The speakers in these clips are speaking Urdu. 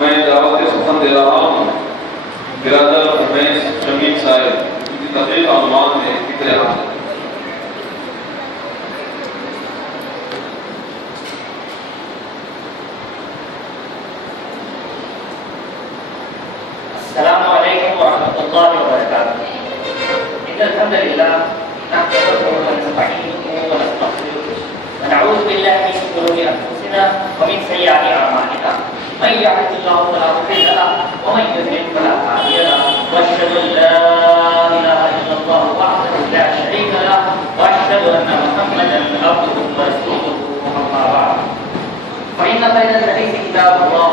میں دعوت سخن دے رہا ہوں برادر امیش شمیم صاحب کی تقریر کا عنوان ہے فکر حاصل۔ السلام علیکم ورحمۃ اللہ وبرکاتہ۔ ان الحمد للہ نحمده ونستعینه ونستغفره ونعوذ باللہ من شرور انفسنا ومن سیئات اعمالنا من يهده الله فلا مضل له ومن يضلل فلا هادي له واشهد ان لا اله الا الله وحده لا شريك له واشهد ان محمدا عبده ورسوله اما بعد فان خير الحديث كتاب الله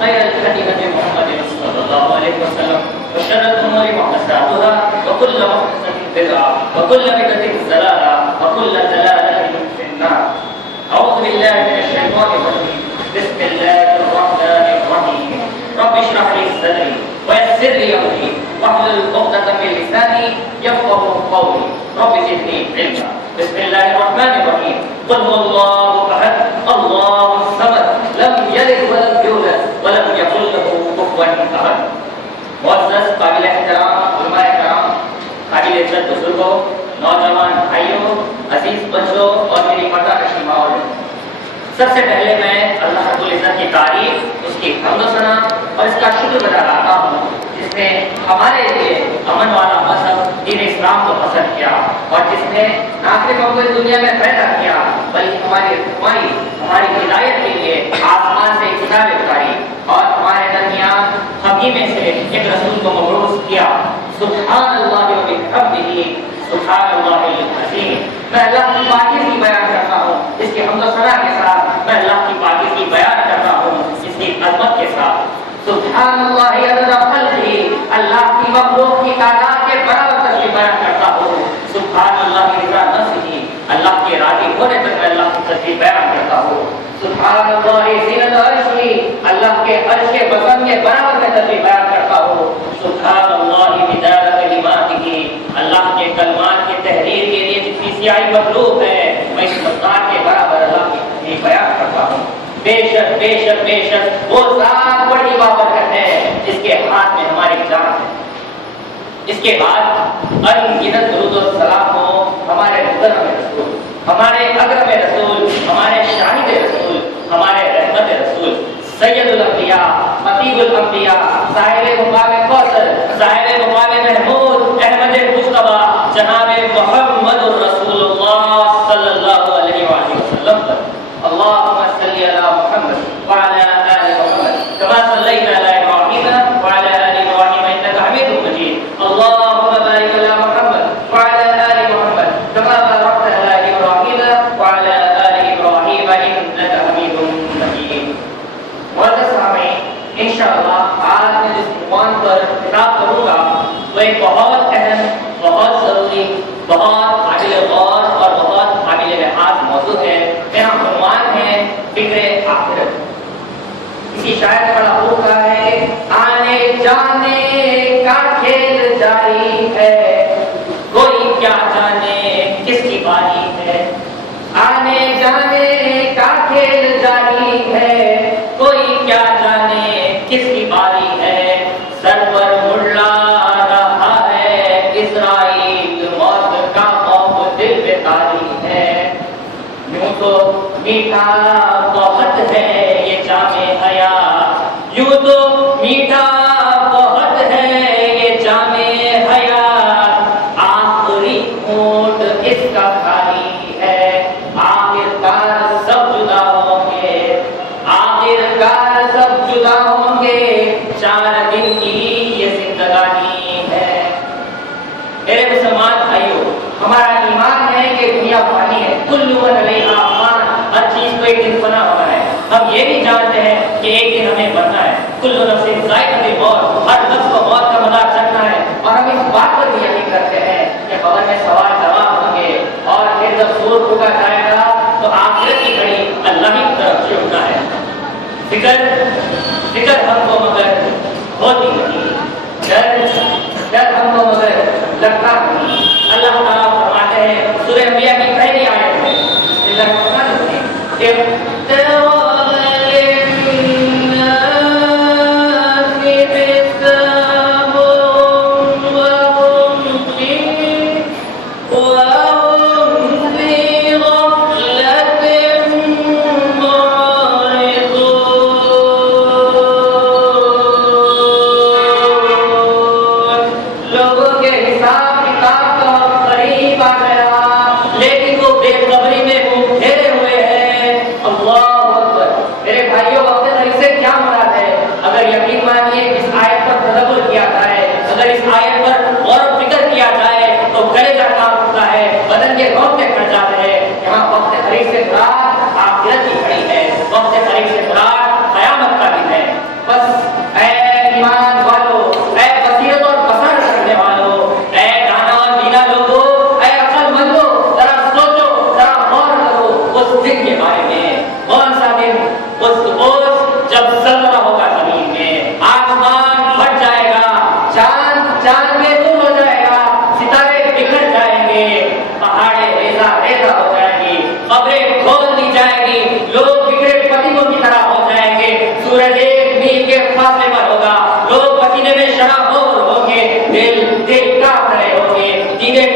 خير الهدي هدي محمد صلى الله عليه وسلم وشر الامور محدثاتها وكل محدثة بدعة وكل بدعة ضلالة وكل ضلالة في النار۔ أعوذ بالله من الشيطان الرجيم، بسم الله الرحمن الرحيم، رب اشرح لي صدري ويسر لي أمري واحلل عقدة من لساني يفقهوا قولي رب زدني علما۔ بسم الله الرحمن الرحيم، قل هو الله أحد الله الصمد لم يلد ولم يولد ولم يكن له كفوا أحد۔ معزز قابل احترام علماء کرام، قابل عزت بزرگوں، نوجوان بھائیوں، عزیز بچوں اور میری پردہ نشین ماؤں، سب سے پہلے میں اللہ رب العزت کی تعریف، اس کی حمد و ثنا اور اس کا شکر ادا کرتا ہوں جس نے ہمارے لیے امن والا مذہب دین اسلام کو پسند کیا اور جس نے نہ صرف ہم کو اس دنیا میں پیدا کیا بلکہ ہماری رہنمائی، ہماری ہدایت کے لیے آسمان سے کتابیں اتاری اور ہمارے درمیان ہم میں سے ایک رسول کو مبعوث کیا۔ سبحان اللہ و بحمدہ سبحان اللہ العظیم۔ میں اللہ کی پاکیزگی بیان کرتا ہوں اس کے حمد و ثنا کے ساتھ، میں اللہ کی پاکیزگی بیان کرتا ہوں اس کی عظمت کے ساتھ۔ سبحان اللہ عدد خلقہ، اللہ کی مخلوق کی تعداد کے برابر تسبیح بیان کرتا ہوں۔ سبحان اللہ رضا نفسہ، اللہ کے راضی ہونے تک میں اللہ کی تسبیح بیان کرتا ہوں۔ سبحان اللہ زینت عرشہ، اللہ کے عرش کے بسن کے برابر میں تسبیح بیان کرتا ہوں۔ سبحان اللہ مداد کلماتہ، اللہ کے کلمات کی تحریر کے لیے جتنی سیاہی مطلوب ہے میں اس مقدار کے برابر اللہ کی تسبیح بیان کرتا ہوں۔ بے شک بے شک بے شک وہ ذات بڑی بابرکت ہے جس کے ہاتھ میں ہماری جان ہے۔ اس کے بعد انگنت درود و سلام ہو ہمارے محترم رسول، ہمارے اکرم رسول، ہمارے شاہد رسول، ہمارے رحمت رسول، سید الانبیاء، خطیب الانبیاء، صاحب مقام کوثر، صاحب مقام محمود، احمد مجتبیٰ، جناب محمد رسول اللہ صلی اللہ علیہ وآلہ وسلم پر اللہم صلی علی محمد وعلی آل محمد کما صلیت علی ابراہیم وعلی آل ابراہیم انک حمید مجید۔ اللہم بارک علی محمد وعلی آل محمد کما بارکت علی ابراہیم وعلی آل ابراہیم انک حمید مجید۔ معزز سامعین، انشاءاللہ آج میں جس عنوان پر خطاب کروں گا وہ ایک بہت اہم، بہت ضروری، بہت قابل غور اور بہت قابل لحاظ موضوع ہے۔ میرا عنوان ہے فکر آخرت۔ کسی شاعر نے بڑا خوب کہا ہے، آنے جانے کا کھیل جاری ہے، کوئی کیا جانے کس کی باری ہے۔ آنے جانے کا کھیل جاری ہے، کوئی کیا جانے کس کی باری ہے۔ سر پر مڑلا رہا ہے اسرائیل، موت کا خوف دل پہ طاری ہے۔ یوں تو میٹھا بہت ہے یہ جام حیات، یوں تو میٹھا بہت ہے یہ جام حیات، آخری ہونٹ اس کا خالی ہے، آخرکار سب جدا ہوں گے، آخرکار سب جدا ہوں گے، 4 دن کی یہ زندگانی ہے۔ میرے مسلمان بھائیوں، ہمارا ایمان ہے کہ دنیا فانی ہے، کل من علیہا فان، ہر چیز کو ایک دن فنا ہونا ہے۔ ہم یہ بھی جانتے ہیں کہ ایک دن ہمیں مرنا ہے، کل نفس ذائقۃ الموت، ہر نفس کو موت کا مزہ چکھنا ہے۔ اور ہم اس بات پر بھی یقین کرتے ہیں کہ قبر میں سوال جواب ہوں گے اور پھر جب سور پھونکا جائے گا تو آخرت کی گھڑی اللہ کی طرف سے ہوتا ہے۔ فکر ہم کو مگر ہوتی نہیں، ڈر ہم کو مگر لگتا نہیں۔ اللہ تعالیٰ فرماتے ہیں سورہ انبیاء کی پہلی آیت میں، بسم اللہ الرحمن الرحیم،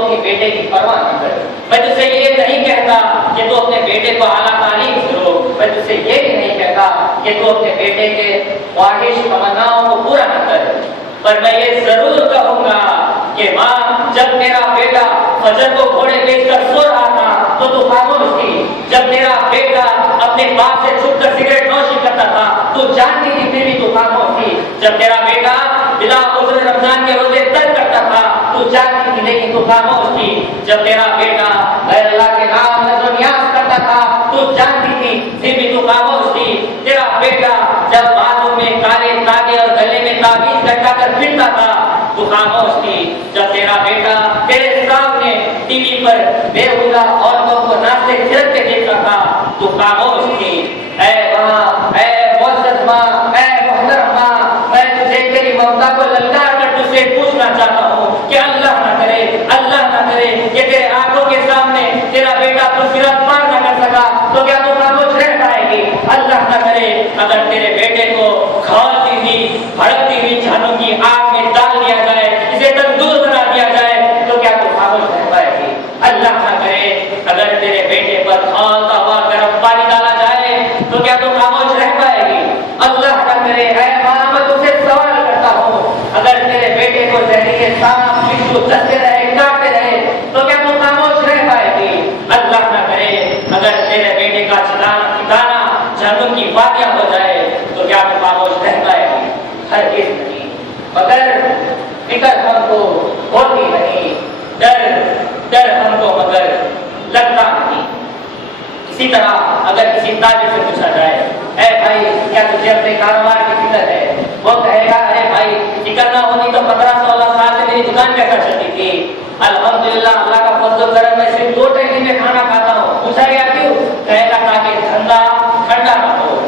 اپنے بیٹے کی پرواہ نہ کر. میں تجھ سے یہ نہیں کہتا کہ تو اپنے بیٹے کو اعلیٰ تعلیم کرو. میں تجھ سے یہ بھی نہیں کہتا کہ تو اپنے بیٹے کے خواہش تمناؤں کو پورا نہ کر. پر میں یہ ضرور کہوں گا کہ ماں جب میرا بیٹا فجر کو گھوڑے بیچ کر سو رہا تھا تو تو خاموش تھی. جب میرا بیٹا اپنے باپ سے چھپ کر سگریٹ نوشی کرتا تھا تو جانتی تھی پھر بھی تو خاموش تھی. جب میرا بیٹا بلا عذر رمضان کے روزے ترک کرتا تھا تو جانتی تھی لیکن تو خاموش تھی. جب میرا بیٹا غیر اللہ کے نام نظر نیاز کرتا تھا تو جانتی تھی پھر بھی تو خاموش تھی. تیرا بیٹا جب بازو میں کالے تاگے اور گلے میں تعویذ لٹکا کر پھرتا تھا تو خاموش تھی. جب تیرا بیٹا تیرے سامنے ٹی وی پر بےہودہ عورتوں کو ناچتے کھیلتے دیکھتا تھا تو خاموش تھی. اے ماں، اے معزز ماں، اے محترم ماں، میں تجھے تیری ممتا کو للکار کر تجھ سے پوچھنا چاہتا ہوں کہ اللہ نہ کرے کہ تیرے آنکھوں کے سامنے تیرا بیٹا تو صرف پار نہ کر سکا تو کیا تو خاموش رہ پائے گی؟ اللہ نہ کرے اگر تیرے بیٹے کو کھولتی ہوئی بھڑکتی ہوئی جہنم کی آگ میں ڈال دیا جائے، اسے تندور بنا دیا جائے تو کیا تو خاموش رہ پائے گی؟ اللہ نہ کرے اگر تیرے بیٹے پر کھولتا ہوا گرم پانی ڈالا جائے تو کیا تو خاموش رہ پائے گی؟ اللہ نہ کرے اے ماں میں تجھ سے سوال کرتا ہوں اگر تیرے بیٹے کو زہریلے سانپ بچھو دستے رہے کاٹتے رہے تو کیا تو خاموش رہ پائے گی؟ اللہ نہ کرے اگر تیرے بیٹے کا ٹھکانا جہنم کی وادیاں ہو جائے تو کیا تو خاموش رہ پائے گی؟ ہرگز نہیں. مگر فکر ہم کو ہوتی نہیں، ڈر ہم کو مگر لگتا نہیں. اسی طرح اگر کسی تاجر سے پوچھا جائے اے بھائی کیا تجھے اپنے کاروبار کی فکر ہے؟ وہ کہے گا ارے بھائی فکر نہ ہوتی تو 15-16 سال سے میری دکان کیسا چلتی تھی؟ الحمدللہ اللہ کا فضل و کرم میں صرف 2 ٹائم میں کھانا کھاتا ہوں. پوچھا گیا کیوں؟ کہے گا تاکہ دھندا ٹھنڈا نہ ہو.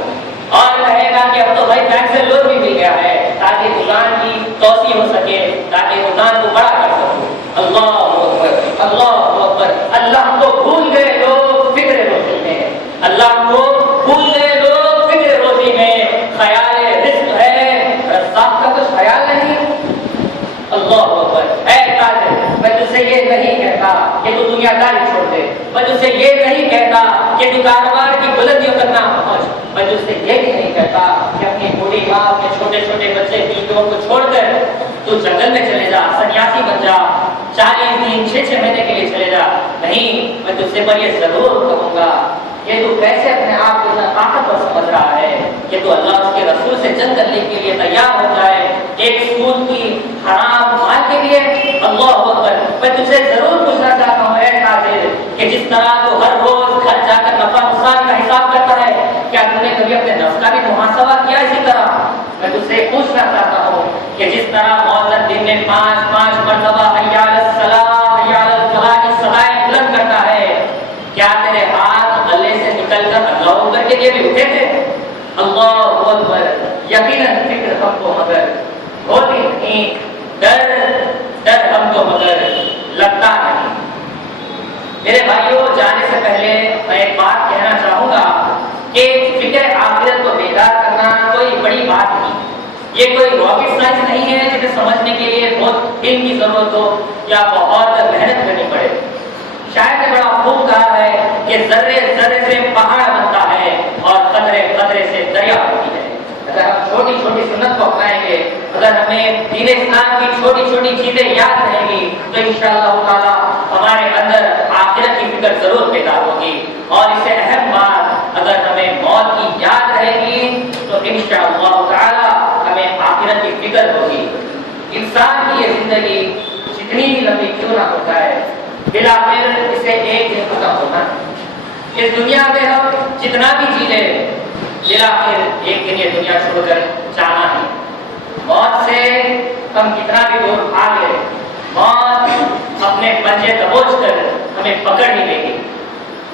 اور کہے گا کہ اب تو بھائی بینک سے لون بھی مل گیا ہے تاکہ دکان کی توسیع ہو سکے، تاکہ دکان کو بڑا کر سکوں. اللہ اکبر، اللہ اکبر. اللہ کو بھول گئے لوگ فکر روزی میں، اللہ کو بھول گئے لوگ فکر روزی میں. خیال رزق ہے، رزاق کا کچھ خیال نہیں. اللہ اکبر. اے تاجر میں تجھ سے یہ نہیں کہتا کہ تو دنیا داری چھوڑ دے، میں تجھ سے یہ نہیں کہتا کہ تو کاروبار کی بلندیوں تک نہ پہنچ، میں تجھ سے یہ بھی نہیں کہتا کہ اپنی بوڑھی ماں اپنے چھوٹے چھوٹے بچے بیٹوں کو چھوڑ کر تو جنگل میں چلے جا، سنیاسی بن جا، 40 دن 6 مہینے کے لیے چلے جا. نہیں، میں تجھ سے پر یہ ضرور کہوں گا کہ تو کیسے اپنے آپ کو اتنا طاقتور سمجھ رہا ہے کہ تو اللہ اس کے رسول سے جنگ کرنے کے لیے تیار ہو جائے ایک سود کی حرام مال کے لیے. اللہ اکبر. میں تجھ سے ضرور پوچھنا چاہتا ہوں اے تاجر کہ جس طرح تو ہر روز گھر جا کر نفع نقصان کا حساب کرتا ہے، کیا تم نے کبھی اپنے نفس کا بھی محاسبہ کیا اسی طرح؟ میں تجھ سے پوچھنا چاہتا ہوں کہ جس طرح مؤذن دن میں 5 مرتبہ حی علی الصلاۃ حی علی الفلاح کی صدائیں بلند کرتا ہے، کیا تیرے ہاتھ گلے سے نکل کر اللہ اکبر کے لیے بھی اٹھے تھے؟ اللہ اکبر. یقیناً فکر ہم کو مگر ہوتی نہیں، ڈر ہم کو مگر لگتا نہیں. میرے بھائیوں جانے سے پہلے میں ایک بات کہنا چاہوں گا کہ فکر آخرت کو بیدار کرنا کوئی بڑی بات نہیں. یہ کوئی راکٹ سائنس نہیں ہے جسے سمجھنے کے لیے بہت علم کی ضرورت ہو یا بہت محنت کرنی پڑے. شاید نے بڑا خوب کہا ہے کہ ذرے ذرے سے پہاڑ بنتا ہے اور قطرے قطرے سے دریا ہوتی ہے. اگر ہم چھوٹی چھوٹی سنت کو اپنائیں گے، اگر ہمیں دین اسلام کی چھوٹی چھوٹی چیزیں یاد رہیں گی تو انشاءاللہ تعالی ہمارے اندر آخرت کی فکر ضرور پیدا ہوگی. اور اس سے اہم بات اگر ہمیں موت کی یاد رہے گی تو انشاءاللہ تعالی ہمیں آخرت کی فکر ہوگی. انسان کی یہ زندگی جتنی بھی لمبی کیوں نہ ہوتا ہے بلاخر اسے ایک دن ختم ہونا ہے. اس دنیا میں ہم جتنا بھی جی لیں بلاخر ایک دن یہ دنیا چھوڑ کر جانا ہے. موت سے ہم کتنا بھی دور بھاگ لیں، موت اپنے پنجے دبوچ کر ہمیں پکڑ نہیں لے گی.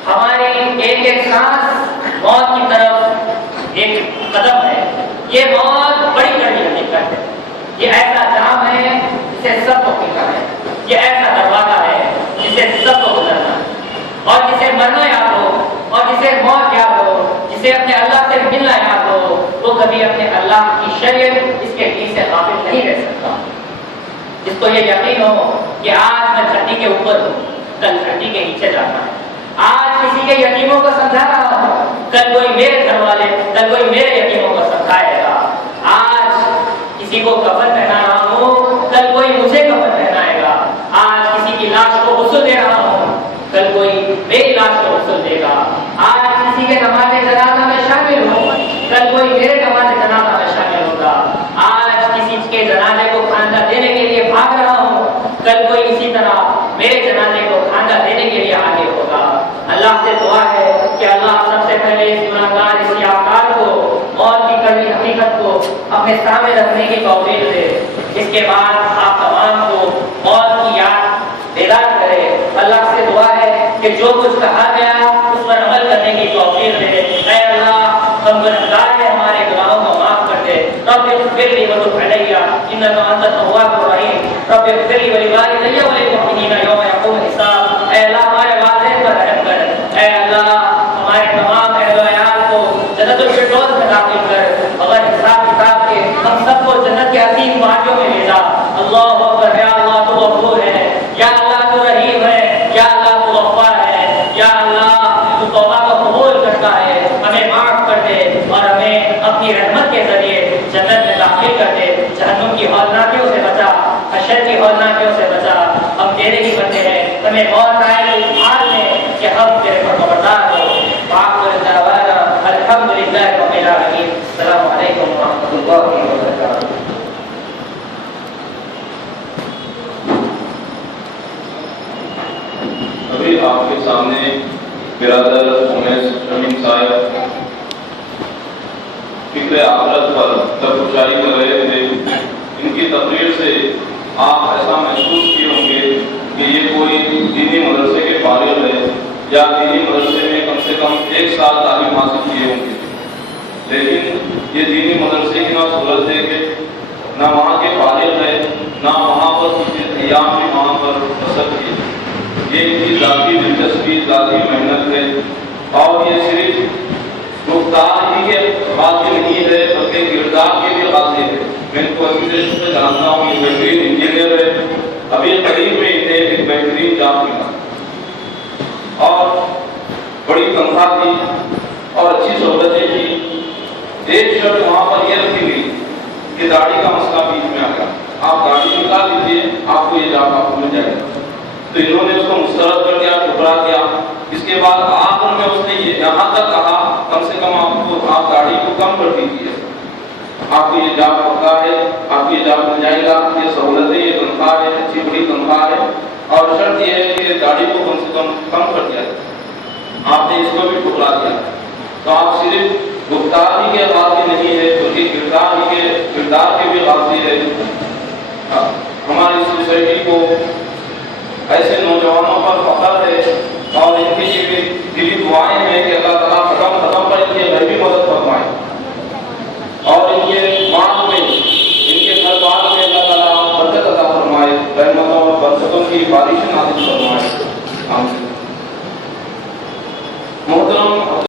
ہماری ایک ایک سانس موت کی طرف ایک قدم ہے. یہ موت بڑی کڑوی حقیقت ہے. یہ ایسا جام ہے جسے سب کو پکڑنا ہے. یہ ایسا دروازہ ہے جسے سب کو گزرنا ہے. اور جسے مرنا یاد ہو اور جسے موت یاد ہو، جسے اپنے اللہ سے ملنا یاد ہو، وہ کبھی اپنے اللہ کی شریعت اس کے دین سے غافل نہیں رہ سکتا. جس کو یہ یقین ہو کہ آج میں دھرتی کے اوپر ہوں، کل دھرتی کے نیچے جانا ہے، آج کسی کے یتیموں کو سمجھا رہا ہوں، کل کوئی میرے گھر والے، کل کوئی میرے یتیموں کو سمجھائے گا، آج کسی کو کفن پہنا رہا ہوں، کل کوئی مجھے کفن پہنائے گا، آج کسی کی لاش کو غسل دے رہا ہوں، کل کوئی میری لاش کو غسل دے گا، آج کسی کے نماز جنازہ میں شامل ہوں، کل کوئی میرے نماز جنازہ میں شامل ہوگا، آج کسی کے جنازے کو کھانا دینے کے لیے بھاگ رہا ہوں، کل کوئی اسی طرح میرے جنازے کو کھانا دینے کے لیے آگے ہوگا۔ اللہ سے دعا ہے کہ اللہ سب سے پہلے اس گناہگار اس یاقار کو موت کی کڑوی حقیقت کو اپنے سامنے رکھنے کی توفیق دے، اس کے بعد آپ تمام کو موت کی یاد بیدار کرے۔ اللہ سے دعا ہے کہ جو کچھ کہا گیا اس پر عمل کرنے کی توفیق دے۔ اے اللہ ہم گنہگار ہیں، ہمارے گناہوں کو معاف کر دے۔ رب اغفر لی وتب علی انک انت التواب الرحیم۔ رب اغفر لی ولوالدی وللمؤمنین یوم یقوم الحساب۔ اے اللہ ہمارے والدین پر رحم کر۔ اے اللہ ہمارے تمام اہل و عیال کو جنت الفردوس میں داخل کر۔ اگر حساب کتاب کے ہم سب کو جنت کے عظیم وادیوں میں لے جا۔ اللہ اکبر۔ یا اللہ تو غفور ہے، یا اللہ تو رحیم ہے، یا اللہ تو غفار ہے، یا اللہ تو توبہ کو قبول کرتا ہے، ہمیں معاف کر دے اور ہمیں اپنی رحمت کے ذریعے جنت میں داخل کر دے۔ جہنم کی ہولناکیوں سے بچا، حشر کی ہولناکیوں سے بچا۔ ہم تیرے ہی بندے ہیں، ہمیں موت آئے تو اس حال میں کہ ہم تیرے پر خبردار ہو۔ وآخر دعوانا الحمدللہ رب العالمین۔ السلام علیکم ورحمۃ اللہ وبرکاتہ۔ ابھی آپ کے سامنے برادر امیش شمیم صاحب فکر آخرت پر تفصیل کر رہے تھے۔ ان کی تقریر سے آپ ایسا محسوس کیے ہوں گے کہ یہ کوئی دینی مدرسے کے فارغ ہے یا دینی مدرسے میں کم سے کم 1 سال تعلیم حاصل کیے ہوں گے، لیکن یہ دینی مدرسے کی نہ صورت ہے کہ نہ وہاں کے فارغ ہے، نہ وہاں پر کسی ایام بھی وہاں پر بسر کی۔ یہ ان کی ذاتی دلچسپی، ذاتی محنت ہے، اور یہ صرف گفتار ہی کے قاصد نہیں ہے بلکہ کردار کے بھی قاصد ہے۔ میں ان کو اچھی طرح سے جانتا ہوں، یہ بہترین انجینئر ہے۔ ابھی قریب میں انہیں ایک بہترین جاب ملا اور بڑی تنخواہ تھی اور اچھی سہولتیں تھی۔ ایک شرط وہاں پر یہ رکھی گئی کہ داڑھی کا مسئلہ بیچ میں آ گیا، آپ داڑھی نکال لیجیے، آپ کو یہ جاب آپ کو مل جائے گا۔ تو انہوں نے اس کو مسترد کر دیا، ٹھکرا دیا۔ اس کے بعد آخر میں اس نے یہ یہاں تک کہا کم سے کم آپ داڑھی کو کم کر دیجیے، آپ کو یہ جاب پکا ہے، آپ کو یہ جاب مل جائے گا، یہ سہولتیں، یہ تنخواہ ہے، اچھی بڑی تنخواہ ہے، اور شرط یہ ہے کہ داڑھی کو کم سے کم کر دیا۔ آپ نے اس کو بھی ٹھکرا دیا۔ تو آپ صرف گفتار ہی کے قاصد نہیں ہے بلکہ کردار کے بھی قاصد ہے۔ ہماری سوسائٹی کو ایسے نوجوانوں پر فخر ہے اور ان کی یہ بھی دلی دعائیں ہیں کہ